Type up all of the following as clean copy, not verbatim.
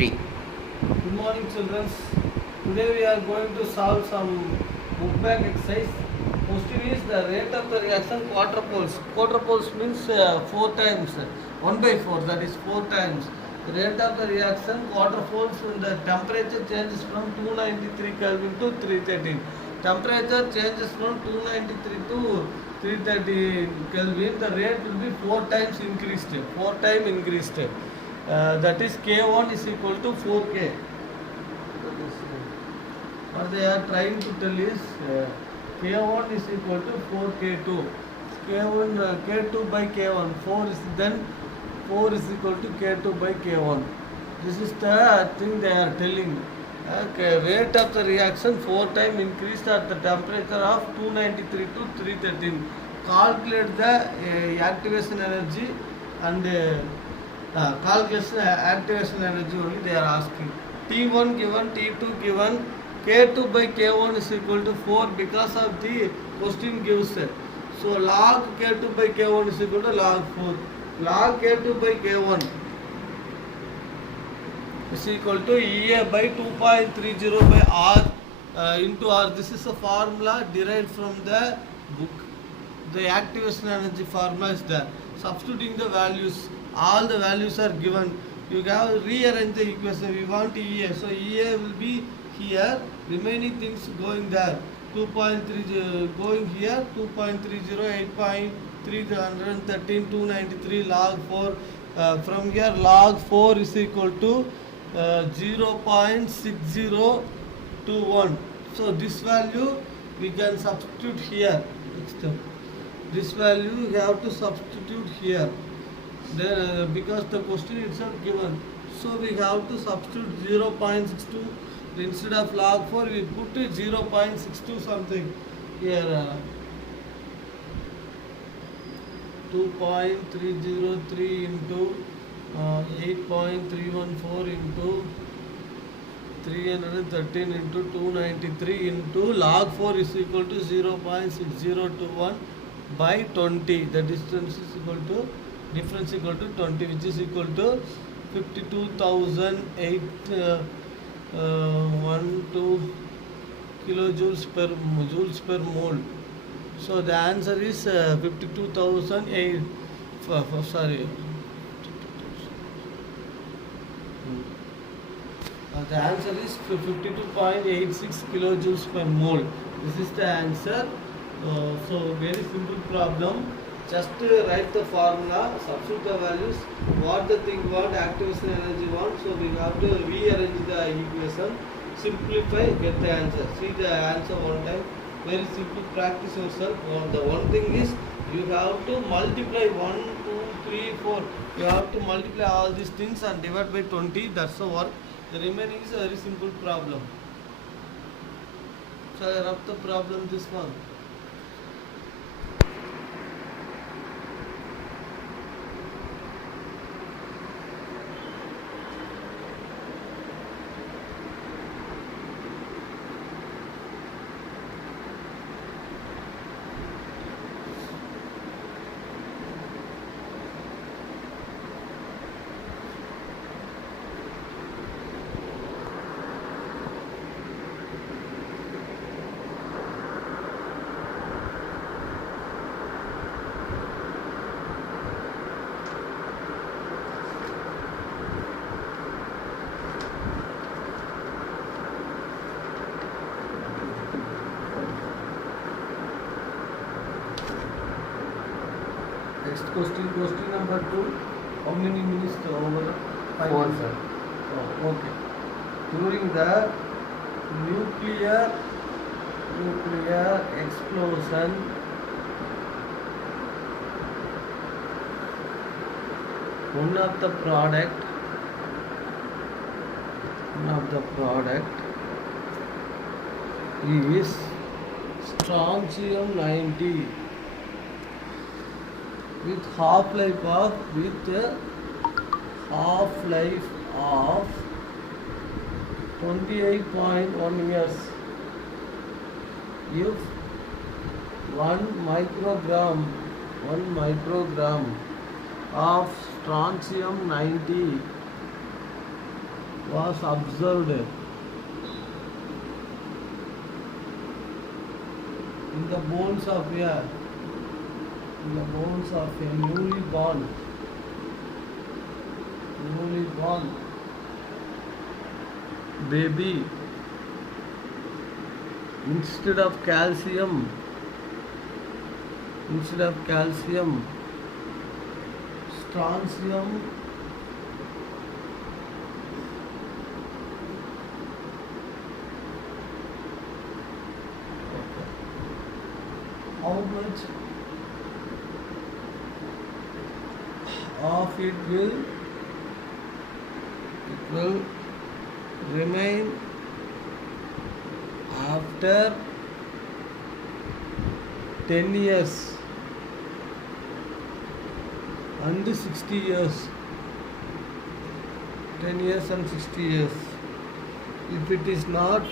Chemistry. Good morning, children. Today we are going to solve some book bag exercise. Question is the rate of the reaction quadrupoles. Quadrupoles means 4 times, 1 by 4, that is 4 times. The rate of the reaction quadrupoles when the temperature changes from 293 Kelvin to 313. Temperature changes from 293 to 330 Kelvin. The rate will be 4 times increased. 4 times increased. That is K1 is equal to 4K. What they are trying to tell is K1 is equal to 4K2. K2 by K1. 4 is then 4 is equal to K2 by K1. This is the thing they are telling. Rate of the reaction 4 times increased at the temperature of 293 to 313. Calculate the activation energy and calculation activation energy only they are asking. T1 given, T2 given, K2 by K1 is equal to 4 because of the question gives it. So log K2 by K1 is equal to log 4. Log K2 by K1 is equal to EA by 2.30 by R into R. This is a formula derived from the book. The activation energy formula is there. Substituting the values, all the values are given. You have rearrange the equation. We want EA, so EA will be here. Remaining things going there. 2.30 going here. 2.30, 8.313, 293 log 4. From here log 4 is equal to 0.6021. So this value we can substitute here. This value you have to substitute here. Then, because the question itself given, so we have to substitute 0.62 instead of log 4 we put 0.62 something here. 2.303 into 8.314 into 313 into 293 into log 4 is equal to 0.6021 by 20. The distance is equal to difference equal to 20, which is equal to 52,008 kilojoules per mole. So the answer is 52,008. Sorry. The answer is 52.86 kilojoules per mole. This is the answer. So very simple problem. Just write the formula, substitute the values, what the thing want, activation energy want. So we have to rearrange the equation, simplify, get the answer. See the answer one time. Very simple. Practice yourself. The one thing is you have to multiply 1, 2, 3, 4. You have to multiply all these things and divide by 20. That's the work. The remaining is a very simple problem. So I rub the problem this one. Next question number 2. How many minutes over? 5 4, minutes. sir. Oh, okay. During the nuclear explosion, one of the product is strontium 90 with half-life of 28.1 years. If 1 microgram of strontium 90 was observed in the bones of a newly born baby, instead of calcium, strontium how much of it will remain after 10 years and 60 years. 10 years and 60 years. If it is not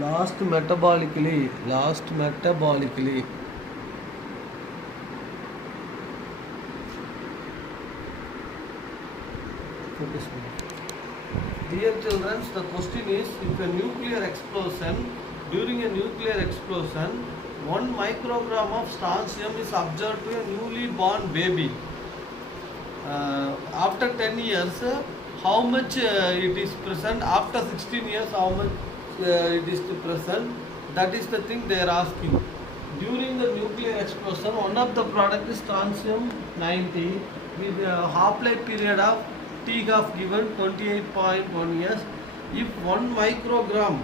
lost metabolically. Focus me. Dear children, the question is, if a nuclear explosion, during a nuclear explosion, 1 microgram of strontium is observed to a newly born baby. After 10 years, how much it is present? After 16 years, how much it is present? That is the thing they are asking. During the nuclear explosion, one of the product is strontium 90 with a half-life period of T half given 28.1 years. If 1 microgram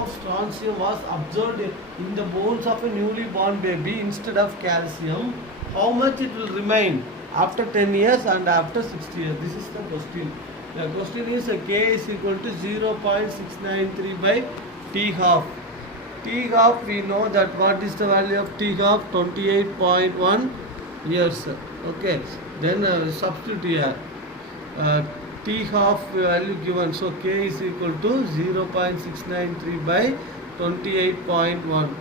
of strontium was observed in the bones of a newly born baby instead of calcium, how much it will remain after 10 years and after 60 years? This is the question. The question is K is equal to 0.693 by T half. T half, we know that what is the value of T half? 28.1 years. Okay, then substitute here. T half value given, so K is equal to 0.693 by 28.1.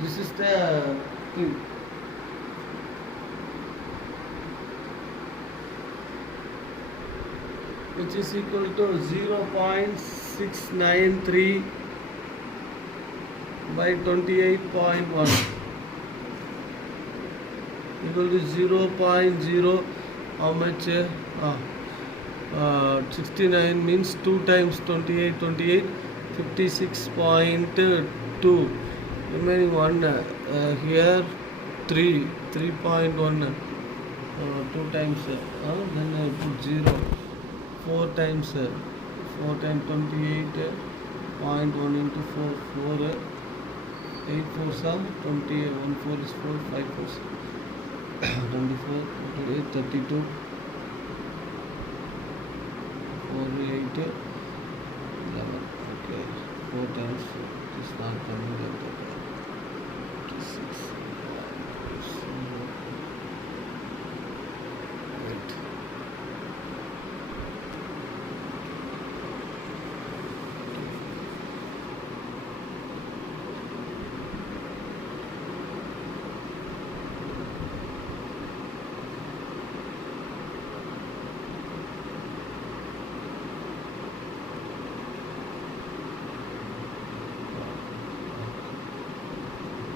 This is the thing. Which is equal to 0.693 by 28.1 equal to 0.0 how much 69 means 2 times 28 56.2 remaining 1 here 3.1 2 times then I put 0 4 times 28.1 into 4 8 4 sum 20 1 4 is 4 5 4 24 8 32 4 8 11. Okay, 4 times is not coming like that. 6 8.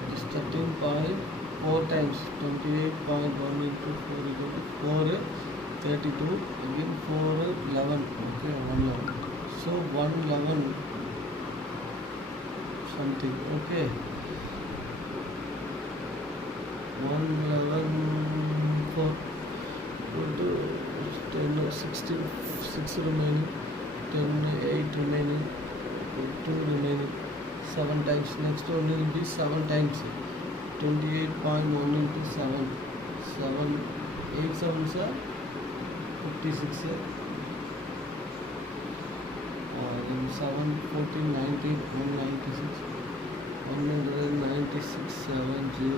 It's 13.4 times 28.1 into 4 equal to 4 32 again 4 11. Okay, 111. So 111 something. Okay, 111 4 equal to 10 16 6 remaining 10 8 remaining 2 remaining 7 times. Next one will be 7 times 28.1 into 7 8 7s are 56 then 7 14 19 196 196 70 1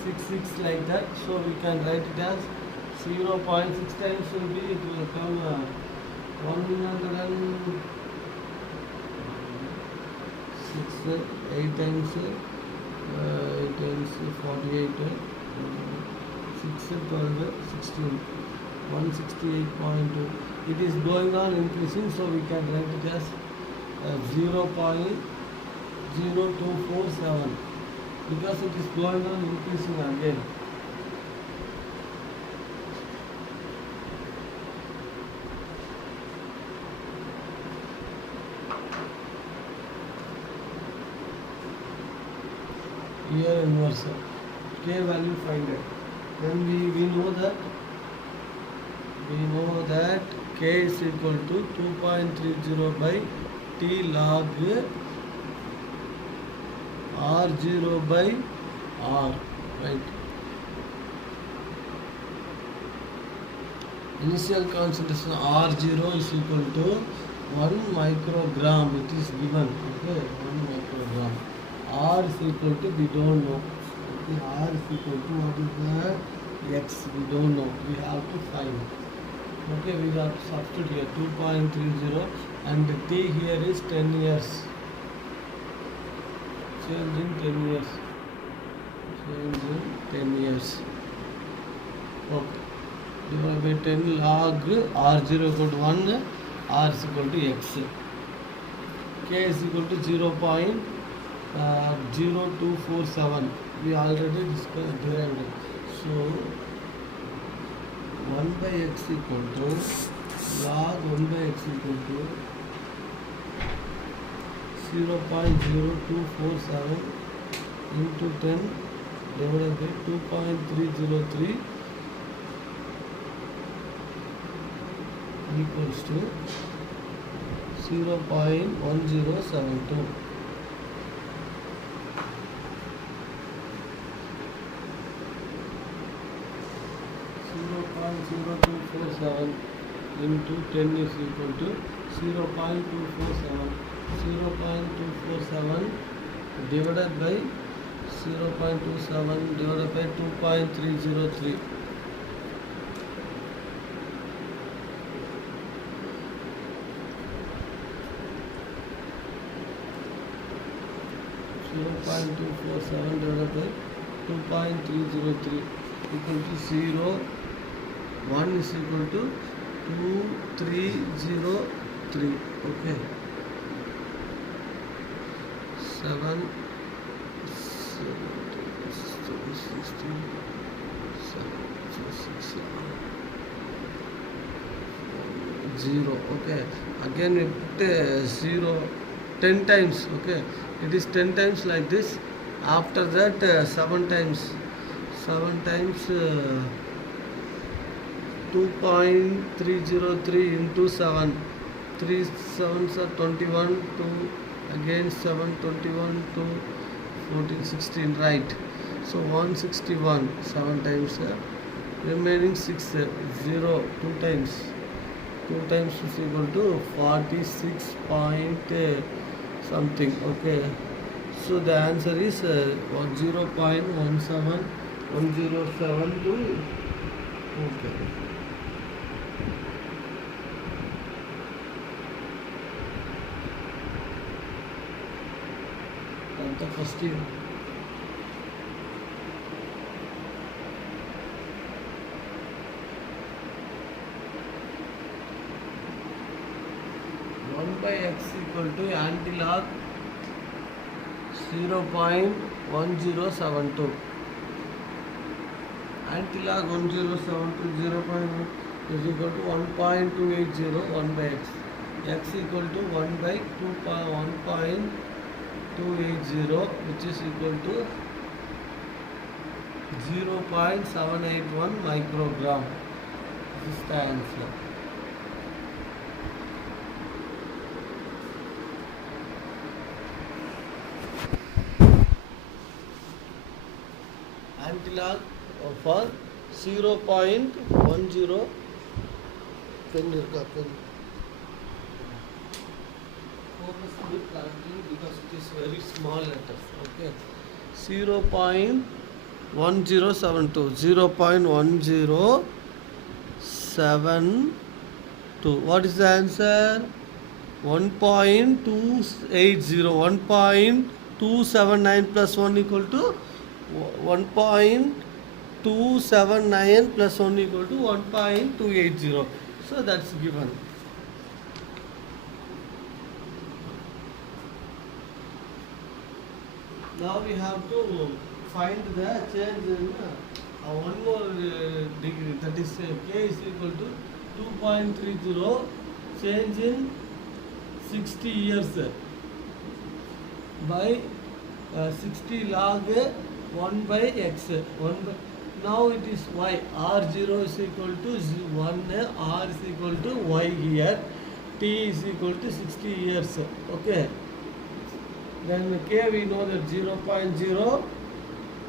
0.66 like that. So we can write it as 0.6 times will be, it will come 106, 8 times 48, 6, 12, 16, 168.2. It is going on increasing, so we can write it as 0.0247 because it is going on increasing again. Here inverse k value find it. Then we know that k is equal to 2.30 by t log r0 by r, right? Initial concentration r0 is equal to 1 microgram. It is given, okay, 1 microgram. R is equal to, we don't know. Okay, R is equal to, what is the X? We don't know. We have to find. Okay, we have to substitute here 2.30 and the T here is 10 years. Change in 10 years. Change in 10 years. Okay. Divided by 10 log R0 equal to 1, R is equal to X. K is equal to 0.0247. We already derived it. So 1 by x equal to log 1 by x equal to 0.0247 into 10 divided by 2.303 equals to 0.1072. 0.0247 into 10 is equal to 0.247. 0.247 divided by 0.27 divided by 2.303. 0.247 divided by 2.303 equal to 0. 1 is equal to 2303. Okay. 7, 16, 0. Okay. Again it 0 10 times. Okay. It is 10 times like this. After that 7 times. 7 times 2.303 into 7. 3 7s are 21, 2 again 7, 21, 2, 14, 16, right? So 161, 7 times, remaining 6, 0, 2 times. 2 times is equal to 46 point something, okay? So the answer is 0.17107, okay. The first year. By x equal to antilog 0.1072. Antilog 1072 0.1 is equal to 1.280 1 by x. X equal to 1 by 1.280, which is equal to 0.781 microgram. This is the answer. Antilog for 0.10 focus with correctly because it is very small letters. Okay, 0.10 1072, 0.1072. What is the answer? 1.280. 1.279 plus 1 equal to 1.279 plus 1 equal to 1.280. So that's given. Now we have to find the change in one more degree, that is k is equal to 2.30, change in 60 years by 60 log 1 by x. Now it is y. R0 is equal to 1, R is equal to y here, t is equal to 60 years. Okay. Then k we know that 0.0,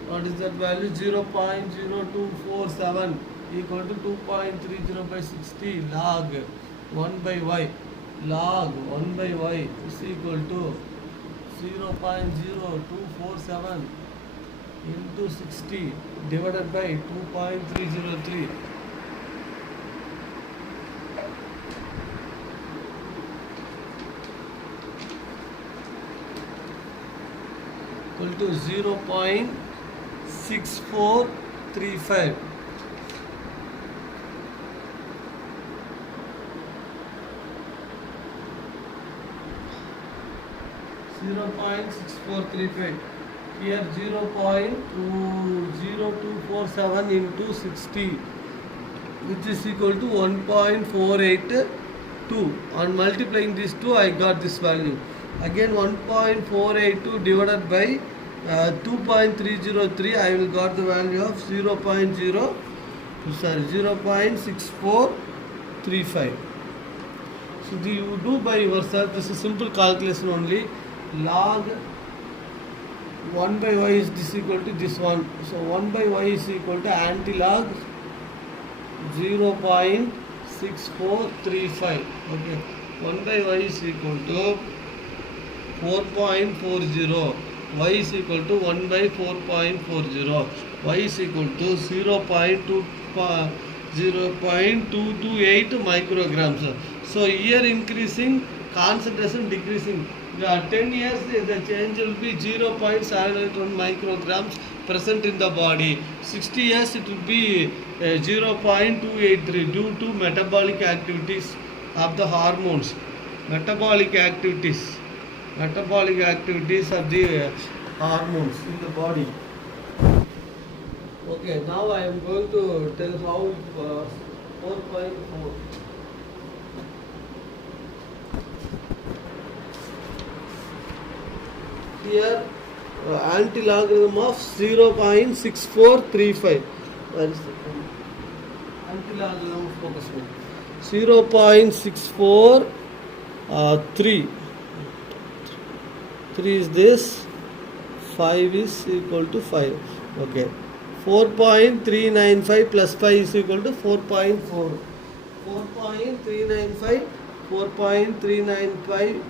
what is that value? 0.0247 equal to 2.30 by 60 log 1 by y. Log 1 by y is equal to 0.0247 into 60 divided by 2.303. Equal to 0.6435. Here 0.0247 into 60, which is equal to 1.482. On multiplying these two, I got this value. Again 1.482 divided by 2.303, I will got the value of 0.6435. So you do by yourself. This is simple calculation only. Log 1 by y is this equal to this one. So 1 by y is equal to anti-log 0.6435. Okay. 1 by y is equal to 4.40. Y is equal to 1 by 4.40. Y is equal to 0.228 micrograms. So here increasing, concentration decreasing. 10 years the change will be 0.781 micrograms present in the body. 60 years it will be 0.283 due to metabolic activities of the hormones. Metabolic activities of the hormones in the body. Okay, now I am going to tell how it was 4.4. Here anti-logarithm of 0.6435. Where is the anti-logarithm of focus one? 0.643. 3 is this, 5 is equal to 5. Okay. 4.395 plus 5 is equal to 4.4. 4.395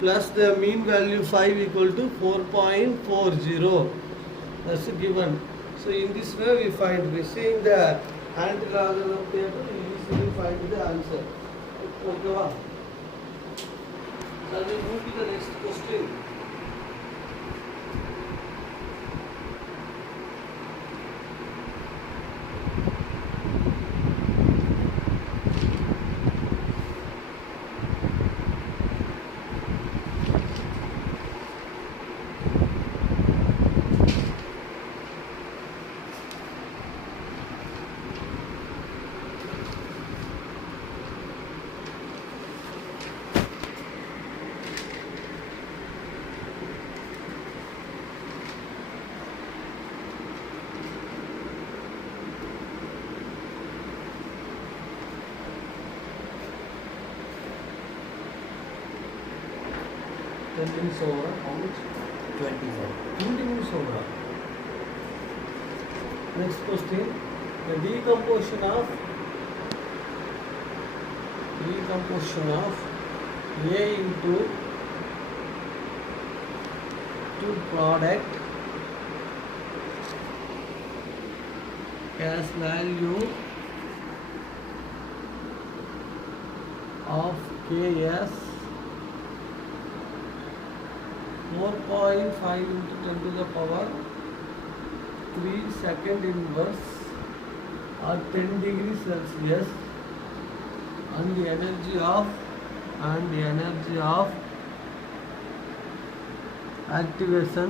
plus the mean value 5 equal to 4.40. That's given. So in this way we find, we seeing the anti-logarithm table, we easily find the answer. Okay. Shall we move to the next question? Minutes over, how much? 24. 20 minutes over. Next question. The decomposition of A into 2 product as value of Ks 4.5 into 10 to the power 3 second inverse or 10 degrees Celsius, and the energy of activation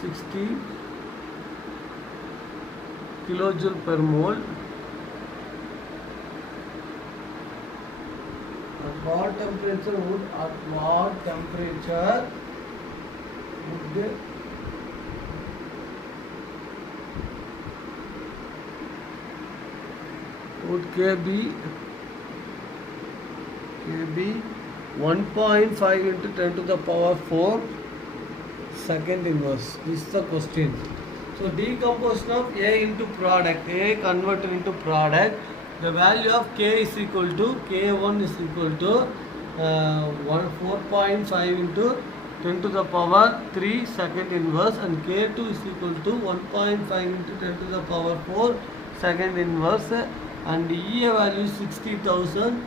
60 kilojoule per mole. At what temperature would K be 1.5 into 10 to the power 4 second inverse? This is the question. So decomposition of A into product, A converted into product, the value of K is equal to, K1 is equal to 4.5 into 10 to the power 3 second inverse, and K2 is equal to 1.5 into 10 to the power 4 second inverse, and EA value is 60,000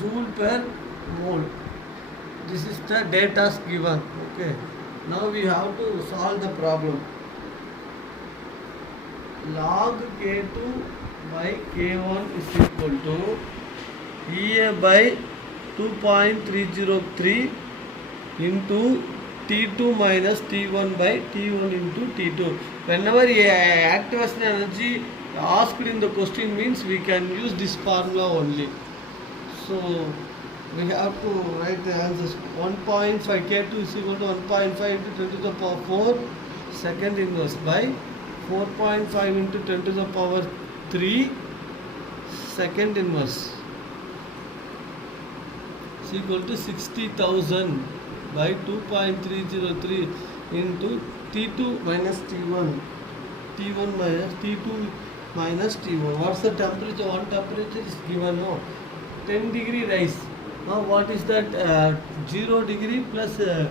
joule per mole. This is the data given. Okay. Now we have to solve the problem. Log K2 by K1 is equal to EA by 2.303 into T2 minus T1 by T1 into T2. Whenever activation energy asked in the question means we can use this formula only. So we have to write the answers. 1.5 K2 is equal to 1.5 into 10 to the power 4 second inverse by 4.5 into 10 to the power 3 second inverse is equal to 60,000 by 2.303 into T2 minus T1. T1 minus T2 minus T1. What's the temperature? One temperature is given. No, 10 degree rise. Now what is that? 0 degree plus the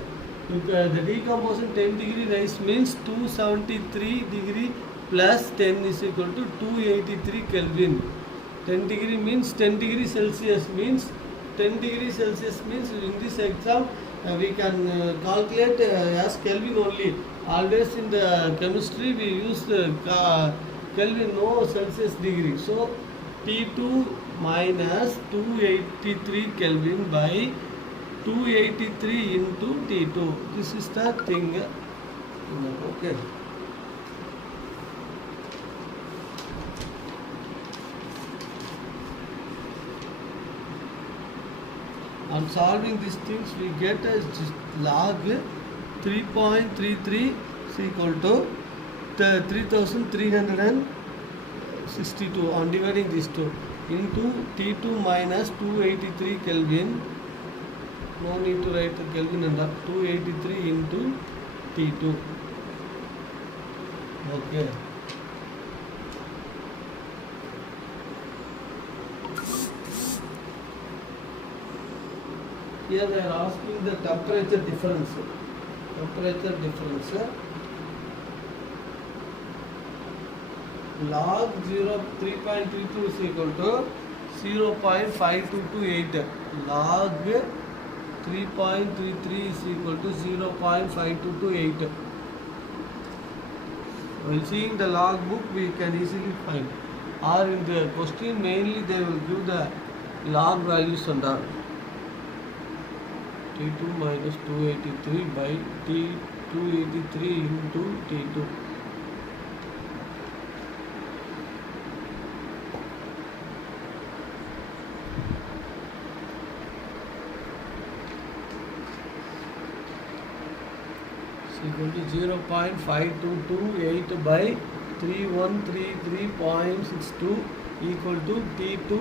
decomposition 10 degree rise means 273 degree plus 10 is equal to 283 Kelvin. 10 degree means 10 degree Celsius means 10 degree Celsius means in this exam we can calculate as Kelvin only. Always in the chemistry we use Kelvin, no Celsius degree. So T2 minus 283 Kelvin by 283 into T2. This is the thing. Okay. On solving these things, we get as log 3.33 is equal to 3362 on dividing these two into T2 minus 283 Kelvin. No need to write the Kelvin and up. 283 into T2. Okay. Here they are asking the temperature difference. Log 3.32 is equal to 0.5228. Log 3.33 is equal to 0.5228. While seeing the log book, we can easily find. Or in the question, mainly they will give the log values and all. T2 minus 283 by T283 into T2. Is equal to 0.5228 by 3133.62 equal to T2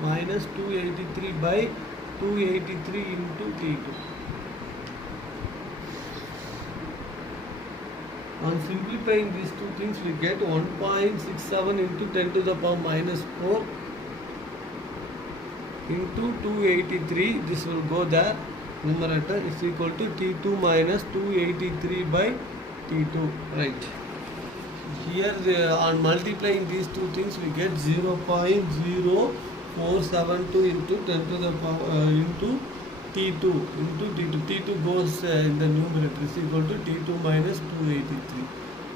minus 283 by 283 into T2. On simplifying these two things, we get 1.67 into 10 to the power minus 4 into 283. This will go there. Numerator is equal to T2 minus 283 by T2. Right. here on multiplying these two things we get 0.0472 into 10 to the power into T2 into T2. T2 goes in the numerator is equal to T2 minus 283,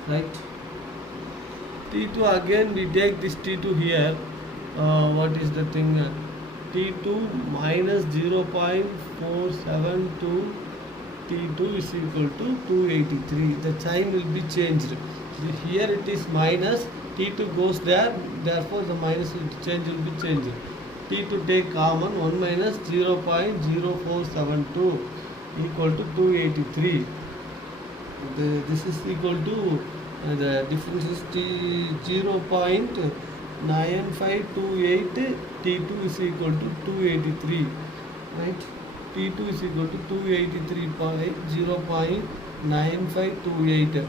right? T2 again we take this T2 here. What is the thing? T2 minus 0.472 T2 is equal to 283. The sign will be changed. Here it is minus, T2 goes there, therefore the minus change will be changed. T2 take common, 1 minus 0.0472 equal to 283. This is equal to, the difference is 0.9528, T2 is equal to 283, right? T2 is equal to 283.0.9528.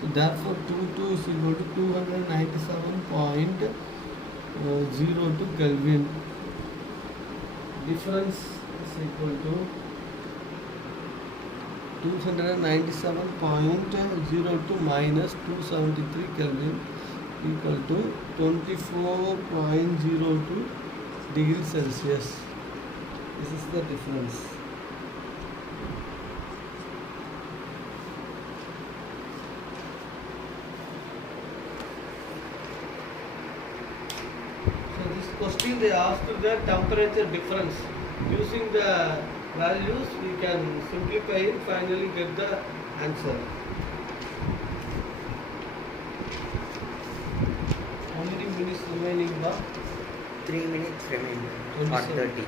So therefore T2 is equal to 297.02 Kelvin. Difference is equal to 297.02 minus 273 Kelvin equal to 24.02 degrees Celsius. This is the difference. So this question they asked the temperature difference. Using the values we can simplify it, finally get the answer. How many minutes remaining? 3 minutes remaining. 27. 30.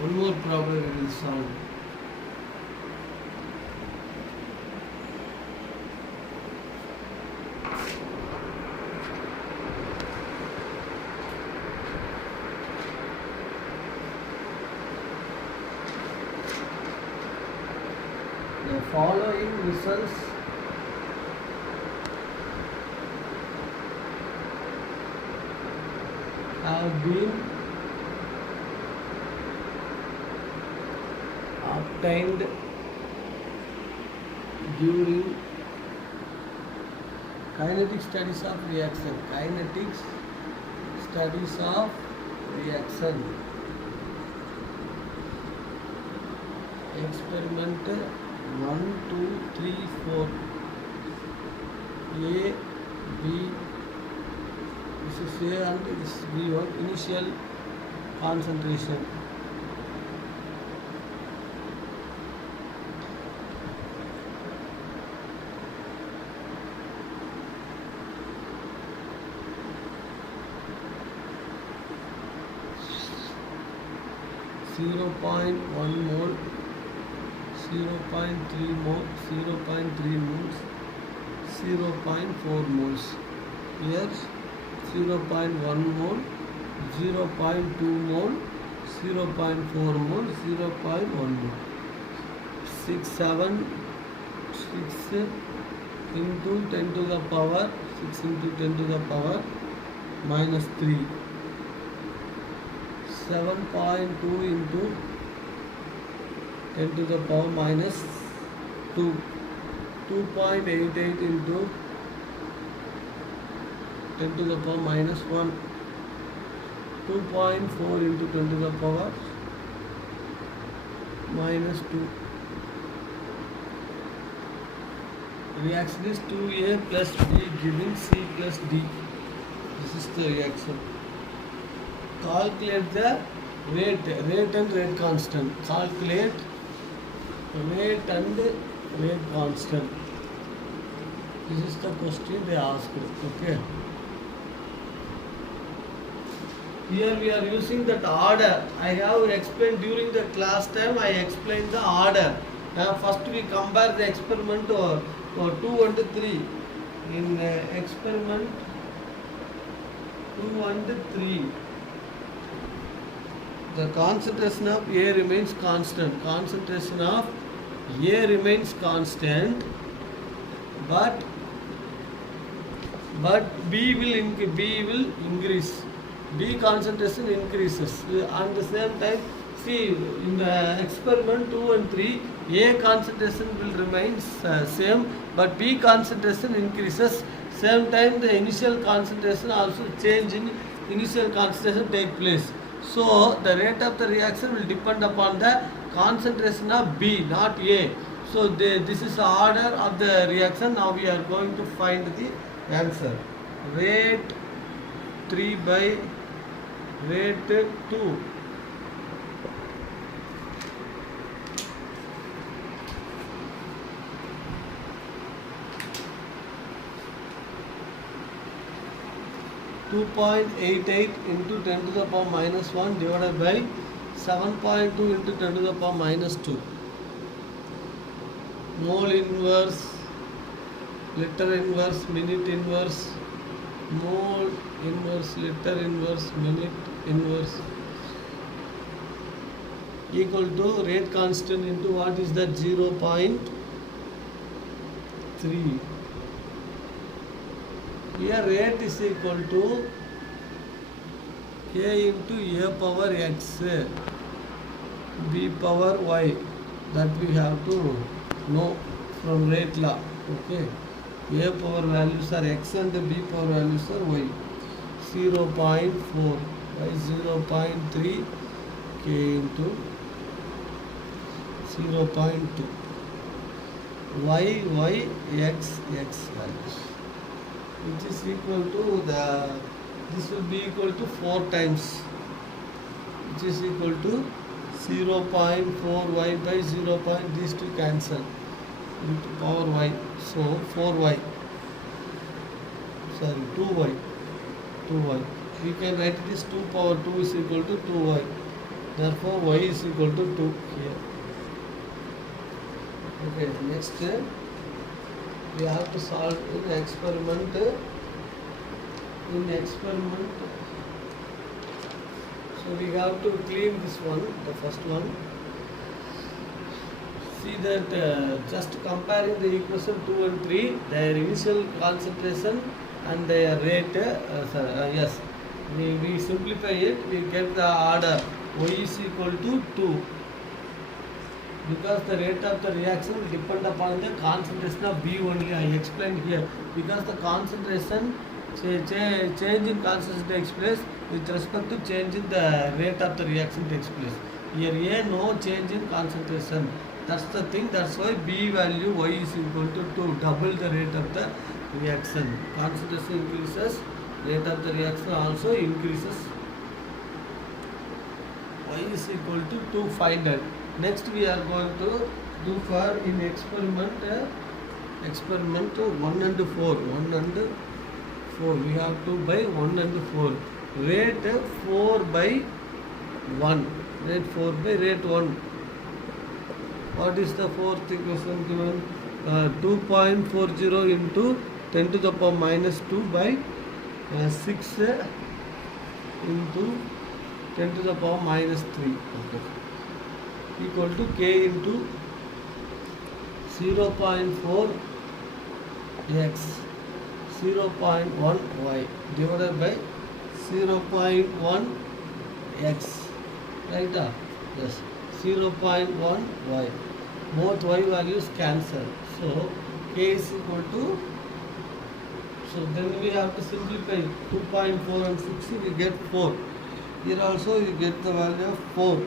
One more problem we will solve. The following results have been obtained during kinetic studies of reaction. Kinetics studies of reaction. Experiment 1, 2, 3, 4. A, B, this is A and this is B1. Initial concentration. Zero point 1 mole, 0.3 mole, 0.3 moles, 0.4 moles. Here 0.1 mole, 0.2 mole, 0.4 mole, 0.1 mole. 6 into 10 to the power, 6 into 10 to the power minus 3. 7.2 into 10 to the power minus 2. 2.88 into 10 to the power minus 1. 2.4 into 10 to the power minus 2. Reaction is 2A plus B giving C plus D. This is the reaction. Calculate the rate and rate constant. Calculate rate and rate constant. This is the question they asked. Okay. Here we are using that order. I have explained during the class time. I explained the order. First we compare the experiment or 2 and 3. In experiment 2 and 3. The concentration of A remains constant. Concentration of A remains constant, but B will increase. B concentration increases. And the same time, see in the experiment 2 and 3, A concentration will remain same, but B concentration increases. Same time the initial concentration also change in initial concentration take place. So the rate of the reaction will depend upon the concentration of B, not A. So this is the order of the reaction. Now we are going to find the answer. Rate 3 by rate 2. (2.88 into 10 to the power minus 1 divided by 7.2 into 10 to the power minus 2. Mole inverse, liter inverse, minute inverse, mole inverse, liter inverse, minute inverse equal to rate constant into what is that? 0.3. Here rate is equal to K into A power X B power Y. That we have to know from rate law. Okay. A power values are X and B power values are Y. 0.4 by 0.3 K into 0.2 Y X values, which is equal to this will be equal to 4 times, which is equal to 0.4y by 0. These two cancel into power y, so 4y, sorry 2y, we can write this 2 power 2 is equal to 2y, therefore y is equal to 2 here. Okay, next we have to solve in experiment. So we have to clean this one, the first one. See that just comparing the equation 2 and 3, their initial concentration and their rate, yes, we simplify it, we get the order y is equal to 2. Because the rate of the reaction will depend upon the concentration of B only. I explained here. Because the concentration change in concentration takes place with respect to change in the rate of the reaction takes place. Here A no change in concentration. That's the thing. That's why B value y is equal to 2, double the rate of the reaction. Concentration increases, rate of the reaction also increases. Y is equal to 2 final. Next we are going to do for in experiment 1 and 4. We have to by 1 and 4. Rate 4 by 1. Rate 4 by rate 1. What is the fourth equation given? 2.40 into 10 to the power minus 2 by 6 into 10 to the power minus 3. Okay. Equal to K into 0.4 x 0.1 y divided by 0.1 x, right? Yes, 0.1 y. Both y values cancel. So K is equal to, so then we have to simplify 2.4 and 6, we get 4. Here also you get the value of 4.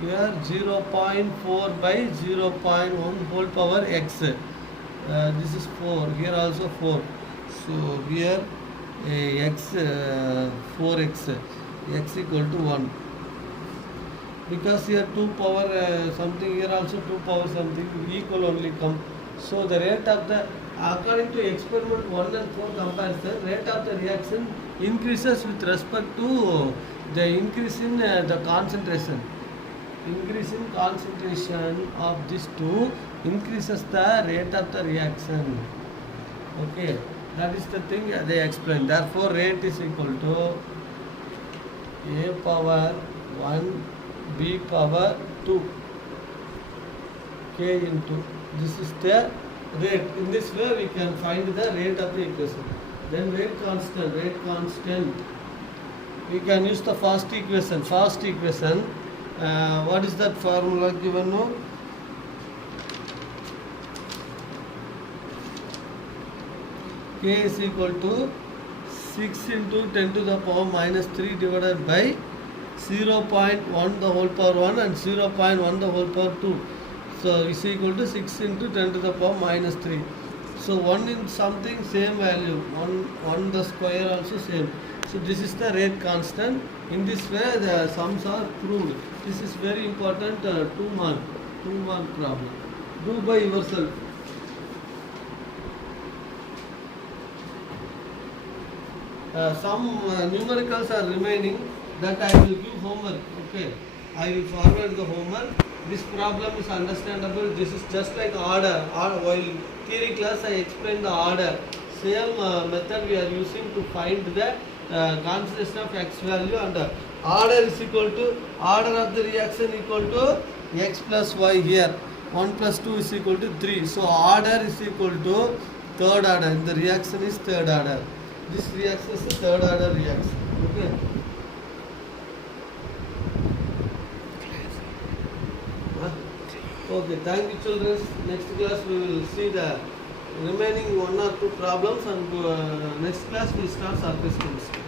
Here 0.4 by 0.1 whole power x. This is 4. Here also 4. So here x 4x x equal to 1. Because here 2 power something, here also 2 power something, equal only come. So the rate of the, according to experiment 1 and 4 comparison, rate of the reaction increases with respect to the increase in the concentration. Increase in concentration of these two increases the rate of the reaction. Okay, that is the thing they explained. Therefore, rate is equal to A power 1 B power 2 K into, this is the rate. In this way we can find the rate of the equation. Then rate constant. We can use the fast equation. What is that formula given now? K is equal to 6 into 10 to the power minus 3 divided by 0.1 the whole power 1 and 0.1 the whole power 2. So is equal to 6 into 10 to the power minus 3. So 1 in something same value, 1 the square also same. So this is the rate constant. In this way the sums are proved. This is very important 2 mark problem. Do by yourself. Some numericals are remaining, that I will give homework. Okay, I will forward the homework. This problem is understandable. This is just like order. While theory class I explained the order. Same method we are using to find the concentration of X value, and order is equal to order of the reaction equal to X plus Y here. 1 plus 2 is equal to 3. So order is equal to third order. The reaction is third order. This reaction is a third order reaction. Okay. Okay, thank you children. Next class we will see the remaining 1 or 2 problems, and next class we start surface chemistry.